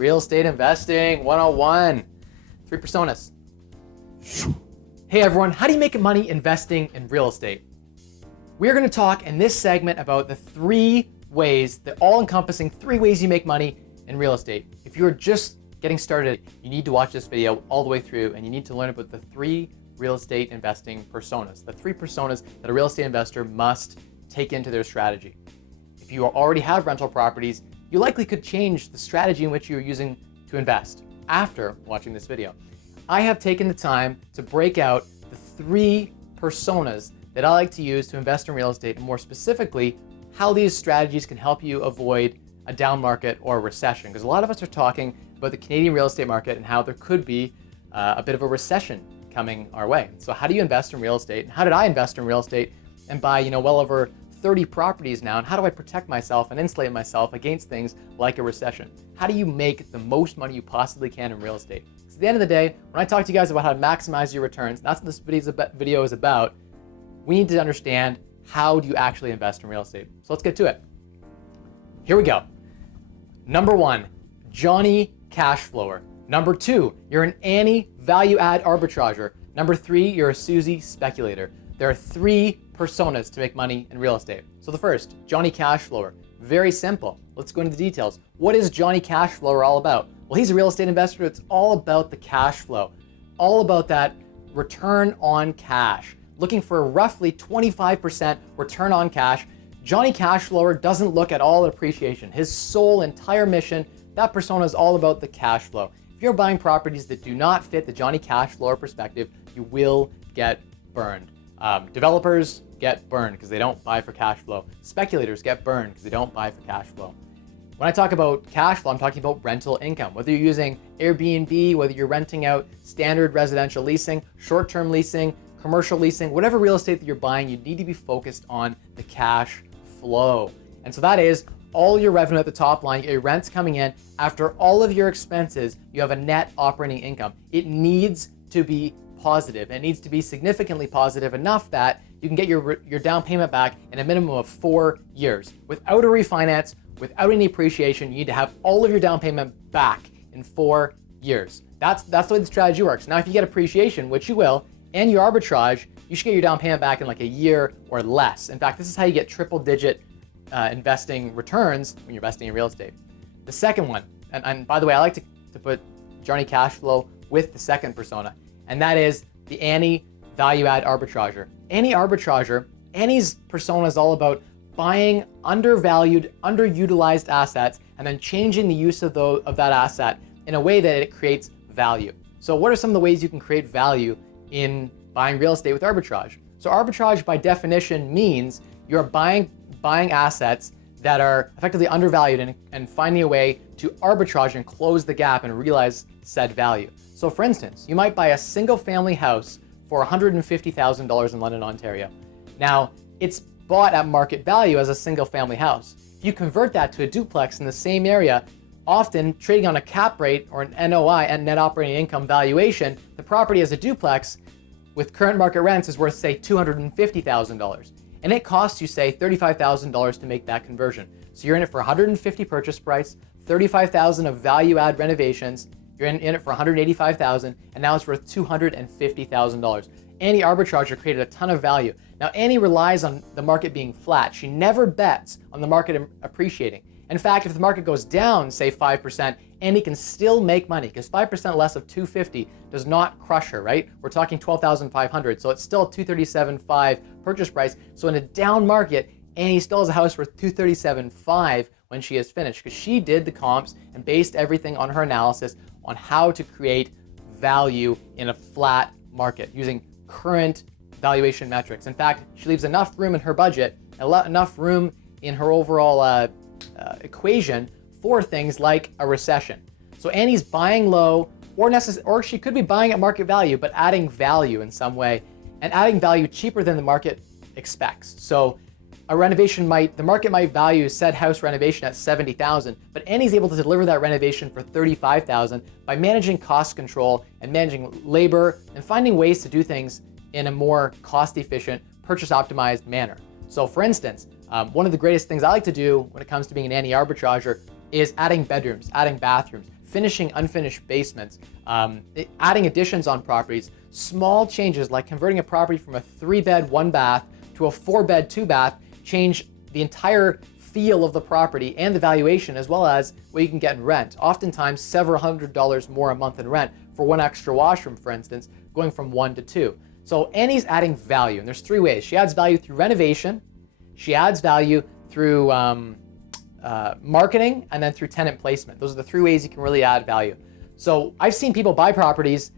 Real estate investing 101. 3 personas. Hey everyone, how do you make money investing in real estate? We're going to talk in this segment about the 3 ways, the all-encompassing 3 ways you make money in real estate. If you're just getting started, you need to watch this video all the way through and you need to learn about the 3 real estate investing personas, the 3 personas that a real estate investor must take into their strategy. If you already have rental properties, you likely could change the strategy in which you're using to invest after watching this video. I have taken the time to break out the 3 personas that I like to use to invest in real estate, and more specifically, how these strategies can help you avoid a down market or a recession. Because a lot of us are talking about the Canadian real estate market and how there could be a bit of a recession coming our way. So how do you invest in real estate? And how did I invest in real estate and buy, well over 30 properties now? And how do I protect myself and insulate myself against things like a recession? How do you make the most money you possibly can in real estate? So at the end of the day, when I talk to you guys about how to maximize your returns, that's what this video is about. We need to understand, how do you actually invest in real estate? So let's get to it. Here we go. Number 1, Johnny Cash Flower. Number 2, you're an Annie Value Add Arbitrager. Number 3, you're a Suzy Speculator. There are 3 personas to make money in real estate. So the first, Johnny Cash Flower. Very simple. Let's go into the details. What is Johnny Cash Flower all about? Well, he's a real estate investor. It's all about the cash flow, all about that return on cash. Looking for a roughly 25% return on cash. Johnny Cash Flower doesn't look at all appreciation. His sole entire mission, that persona is all about the cash flow. If you're buying properties that do not fit the Johnny Cash Flower perspective, you will get burned. Developers get burned because they don't buy for cash flow. Speculators get burned because they don't buy for cash flow. When I talk about cash flow, I'm talking about rental income. Whether you're using Airbnb, whether you're renting out standard residential leasing, short-term leasing, commercial leasing, whatever real estate that you're buying, you need to be focused on the cash flow. And so that is all your revenue at the top line, your rents coming in. After all of your expenses, you have a net operating income. It needs to be positive. It needs to be significantly positive, enough that you can get your down payment back in a minimum of 4 years. Without a refinance, without any appreciation, you need to have all of your down payment back in 4 years. That's the way the strategy works. Now, if you get appreciation, which you will, and your arbitrage, you should get your down payment back in like a year or less. In fact, this is how you get triple-digit investing returns when you're investing in real estate. The second one, and by the way, I like to put Johnny Cash Flow with the second persona, and that is the Annie Value Add Arbitrager. Annie Arbitrager, Annie's persona is all about buying undervalued, underutilized assets and then changing the use of that asset in a way that it creates value. So what are some of the ways you can create value in buying real estate with arbitrage? So arbitrage by definition means you're buying assets that are effectively undervalued and finding a way to arbitrage and close the gap and realize said value. So for instance, you might buy a single family house for $150,000 in London, Ontario. Now, it's bought at market value as a single family house. If you convert that to a duplex in the same area, often trading on a cap rate or an NOI and net operating income valuation, the property as a duplex with current market rents is worth, say, $250,000. And it costs you, say, $35,000 to make that conversion. So you're in it for $150 purchase price, $35,000 of value add renovations, you're in it for $185,000, and now it's worth $250,000. Annie Arbitrager created a ton of value. Now, Annie relies on the market being flat. She never bets on the market appreciating. In fact, if the market goes down, say 5%, Annie can still make money because 5% less of 250 does not crush her, right? We're talking 12,500, so it's still 237.5 purchase price. So in a down market, Annie still has a house worth 237.5 when she is finished because she did the comps and based everything on her analysis on how to create value in a flat market using current valuation metrics. In fact, she leaves enough room in her budget, enough room in her overall equation for things like a recession. So Annie's buying low, or she could be buying at market value, but adding value in some way, and adding value cheaper than the market expects. So a renovation the market might value said house renovation at $70,000, but Annie's able to deliver that renovation for $35,000 by managing cost control and managing labor and finding ways to do things in a more cost-efficient, purchase-optimized manner. So for instance, one of the greatest things I like to do when it comes to being an Annie Arbitrager is adding bedrooms, adding bathrooms, finishing unfinished basements, adding additions on properties. Small changes like converting a property from a 3-bed, 1-bath to a 4-bed, 2-bath change the entire feel of the property and the valuation, as well as what you can get in rent. Oftentimes several $100s more a month in rent for one extra washroom, for instance, going from 1 to 2. So Annie's adding value, and there's 3 ways. She adds value through renovation, she adds value through marketing, and then through tenant placement. Those are the 3 ways you can really add value. So I've seen people buy properties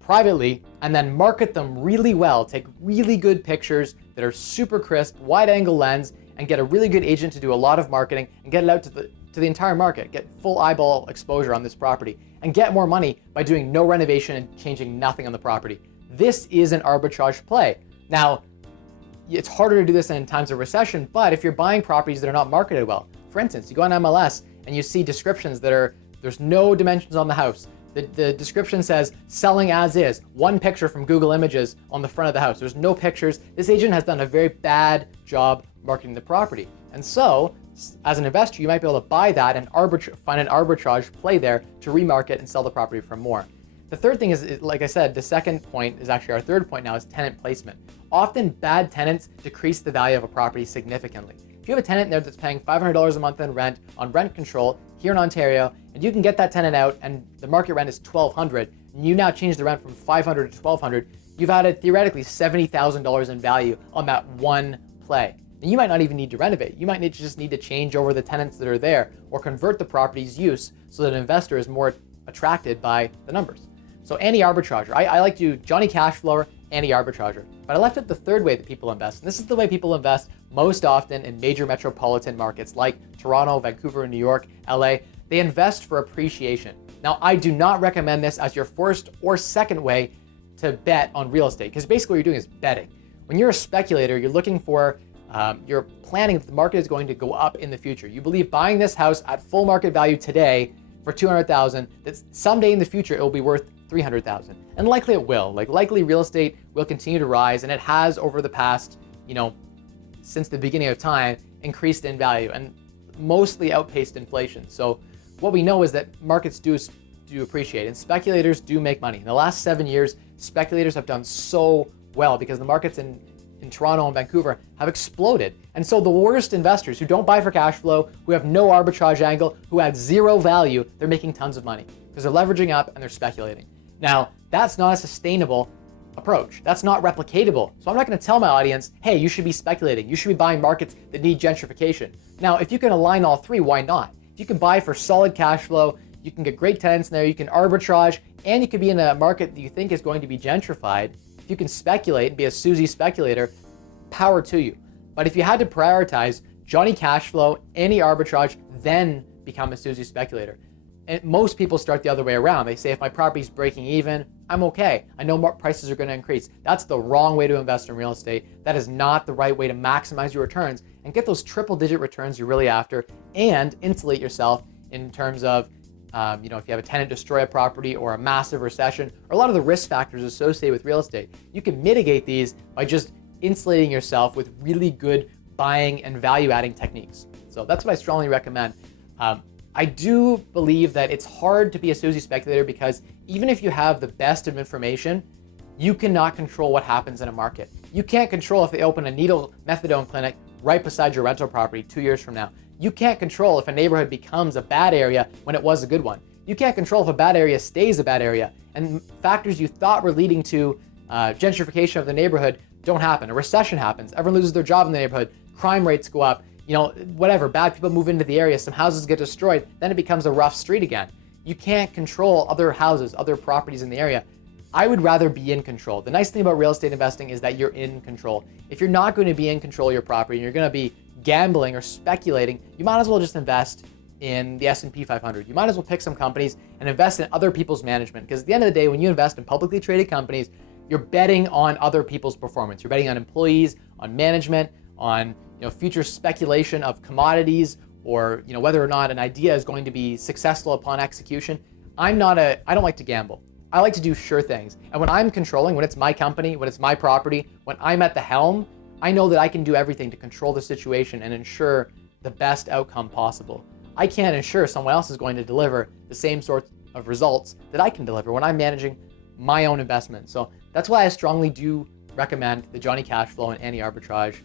privately and then market them really well, take really good pictures that are super crisp, wide angle lens, and get a really good agent to do a lot of marketing and get it out to the entire market, get full eyeball exposure on this property, and get more money by doing no renovation and changing nothing on the property. This is an arbitrage play. Now, it's harder to do this in times of recession, but if you're buying properties that are not marketed well, for instance, you go on MLS and you see descriptions that are, there's no dimensions on the house. The description says selling as is, 1 picture from Google Images on the front of the house. There's no pictures. This agent has done a very bad job marketing the property. And so, as an investor, you might be able to buy that and find an arbitrage play there to remarket and sell the property for more. The third thing is, like I said, the second point is actually our third point now, is tenant placement. Often bad tenants decrease the value of a property significantly. If you have a tenant there that's paying $500 a month in rent on rent control here in Ontario, and you can get that tenant out and the market rent is $1,200, and you now change the rent from $500 to $1,200, you've added theoretically $70,000 in value on that one play. And you might not even need to renovate. You might just need to change over the tenants that are there or convert the property's use so that an investor is more attracted by the numbers. So Annie Arbitrager, I like to do Johnny Cashflower, Annie Arbitrager. But I left it the third way that people invest. And this is the way people invest most often in major metropolitan markets like Toronto, Vancouver, New York, LA. They invest for appreciation. Now, I do not recommend this as your first or second way to bet on real estate, because basically what you're doing is betting. When you're a speculator, you're looking for, you're planning that the market is going to go up in the future. You believe buying this house at full market value today for $200,000, that someday in the future it will be worth $300,000. And likely it will. Likely real estate will continue to rise, and it has over the past, since the beginning of time, increased in value and mostly outpaced inflation. So what we know is that markets do appreciate, and speculators do make money. In the last 7 years, speculators have done so well because the markets in Toronto and Vancouver have exploded. And so the worst investors who don't buy for cash flow, who have no arbitrage angle, who add zero value, they're making tons of money because they're leveraging up and they're speculating. Now, that's not a sustainable approach. That's not replicatable. So I'm not going to tell my audience, hey, you should be speculating. You should be buying markets that need gentrification. Now, if you can align all 3, why not? If you can buy for solid cash flow, you can get great tenants in there, you can arbitrage, and you could be in a market that you think is going to be gentrified. If you can speculate and be a Suzy Speculator, power to you. But if you had to prioritize Johnny Cashflow, Annie Arbitrage, then become a Suzy Speculator. And most people start the other way around. They say, if my property's breaking even, I'm okay. I know more prices are going to increase. That's the wrong way to invest in real estate. That is not the right way to maximize your returns and get those triple-digit returns you're really after, and insulate yourself in terms of, if you have a tenant destroy a property or a massive recession, or a lot of the risk factors associated with real estate. You can mitigate these by just insulating yourself with really good buying and value-adding techniques. So that's what I strongly recommend. I do believe that it's hard to be a Suzy Speculator because even if you have the best of information, you cannot control what happens in a market. You can't control if they open a needle methadone clinic right beside your rental property 2 years from now. You can't control if a neighborhood becomes a bad area when it was a good one. You can't control if a bad area stays a bad area, and factors you thought were leading to gentrification of the neighborhood don't happen. A recession happens, everyone loses their job in the neighborhood, crime rates go up, whatever, bad people move into the area, some houses get destroyed, then it becomes a rough street again. You can't control other houses, other properties in the area. I would rather be in control. The nice thing about real estate investing is that you're in control. If you're not going to be in control of your property and you're going to be gambling or speculating, you might as well just invest in the S&P 500. You might as well pick some companies and invest in other people's management, because at the end of the day, when you invest in publicly traded companies, you're betting on other people's performance. You're betting on employees, on management, on future speculation of commodities, or whether or not an idea is going to be successful upon execution. I don't like to gamble. I like to do sure things. And when I'm controlling, when it's my company, when it's my property, when I'm at the helm, I know that I can do everything to control the situation and ensure the best outcome possible. I can't ensure someone else is going to deliver the same sorts of results that I can deliver when I'm managing my own investment. So that's why I strongly do recommend the Johnny Cashflow and Annie Arbitrage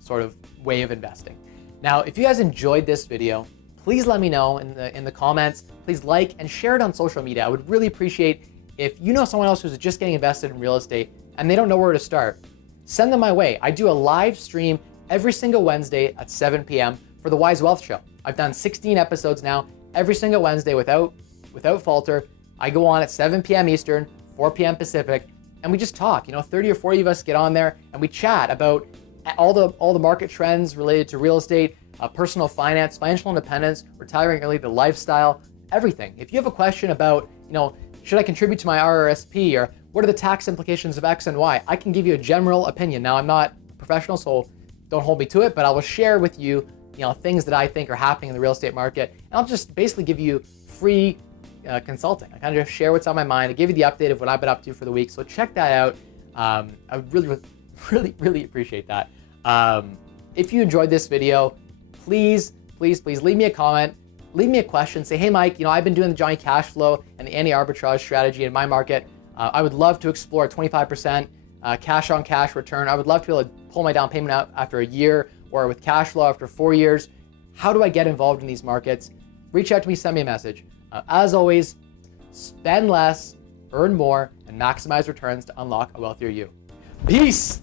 sort of way of investing. Now, if you guys enjoyed this video, please let me know in the comments. Please like and share it on social media. I would really appreciate if you know someone else who's just getting invested in real estate and they don't know where to start. Send them my way. I do a live stream every single Wednesday at 7 p.m. for the Wise Wealth Show. I've done 16 episodes now, every single Wednesday without falter. I go on at 7 p.m. Eastern, 4 p.m. Pacific, and we just talk. 30 or 40 of us get on there and we chat about all the market trends related to real estate, personal finance, financial independence, retiring early, the lifestyle, everything. If you have a question about, should I contribute to my RRSP, or what are the tax implications of X and Y, I can give you a general opinion. Now, I'm not a professional, so don't hold me to it, but I will share with you, things that I think are happening in the real estate market. And I'll just basically give you free consulting. I kind of just share what's on my mind. I give you the update of what I've been up to for the week. So check that out. I would really appreciate that. If you enjoyed this video, please leave me a comment, leave me a question. Say, hey Mike, I've been doing the Johnny Cashflow and the Annie Arbitrage strategy in my market. I would love to explore a 25% cash on cash return. I would love to be able to pull my down payment out after a year, or with cash flow after 4 years. How do I get involved in these markets? Reach out to me, send me a message. As always, spend less, earn more, and maximize returns to unlock a wealthier you. Peace.